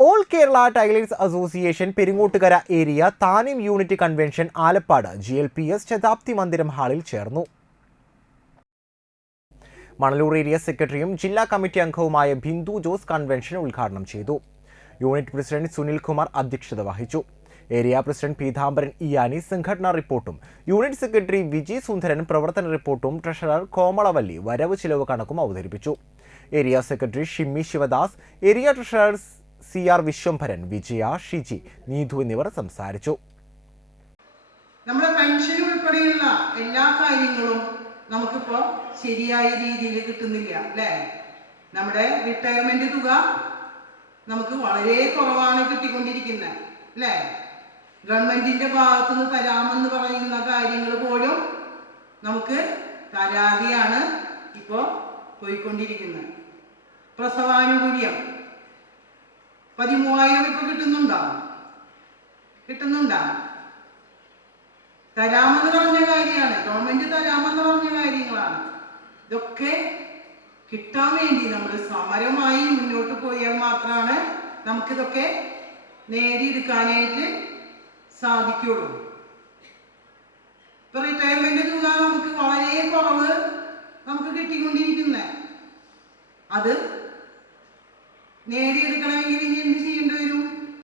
All Kerala tailors association Peringottukara area താനിം unit convention Alappad G L P S ശതാബ്ദി മന്ദിരം ഹാളിൽ ചേർന്നു. Manalur area സെക്രട്ടറിയും ജില്ലാ കമ്മിറ്റി അംഗവുമായ ബിന്ദു ജോസ് കൺവെൻഷൻ ഉദ്ഘാടനം ചെയ്തു. യൂണിറ്റ് പ്രസിഡന്റ് സുനിൽ കുമാർ അധ്യക്ഷത വഹിച്ചു. ഏരിയ പ്രസിഡന്റ് പീതാംബരൻ ഇയാനി സംഘടനാ റിപ്പോർട്ടും. യൂണിറ്റ് സെക്രട്ടറി വിജയ് സുന്ദരൻ പ്രവർത്തന റിപ്പോർട്ടും ട്രഷറർ കോമളവല്ലി വരവ് ചിലവ് കണക്കും അവതരിപ്പിച്ചു. Area secretary Shimmi Sivadas area treasurer C R Viswambharan Vijaya Shiji Neethu എന്നിവർ സംസാരിച്ചു. നമ്മുടെ പെൻഷൻ ഉൾപ്പെടെയുള്ള എല്ലാ കാര്യങ്ങളും നമുക്കിപ്പോ ശരിയായ രീതിയിൽ കിട്ടുന്നില്ല അല്ലേ? നമ്മുടെ റിട്ടയർമെന്റ് തുക നമുക്ക് വളരെ കുറവാണ് കിട്ടിക്കൊണ്ടിരിക്കുന്നത് അല്ലേ? ഗവൺമെന്റിന്റെ ഭാഗത്തുനിന്ന് തരാമെന്ന് പറയുന്ന കാര്യങ്ങൾ പോലും നമുക്ക് തരാതെയാണ് ഇപ്പോ പോയിക്കൊണ്ടിരിക്കുന്നത് പ്രസവാനുകൂല്യം. പതിമൂവായിരം ഇപ്പൊ കിട്ടുന്നുണ്ടോ? കിട്ടുന്നുണ്ടോ? തരാമെന്ന് പറഞ്ഞ കാര്യമാണ്. ഗവൺമെന്റ് തരാമെന്ന് പറഞ്ഞ കാര്യങ്ങളാണ്. ഇതൊക്കെ കിട്ടാൻ വേണ്ടി നമ്മൾ സമരമായി മുന്നോട്ട് പോയാൽ മാത്രമാണ് നമുക്കിതൊക്കെ നേടിയെടുക്കാനായിട്ട് സാധിക്കുള്ളൂ. ഇപ്പൊ റിട്ടയർമെന്റ് തുക നമുക്ക് വളരെ കുറവ് നമുക്ക് കിട്ടിക്കൊണ്ടിരിക്കുന്നത് അത് നേടിയെടുക്കണമെങ്കിൽ ഇനി എന്ത് ചെയ്യേണ്ടി വരും?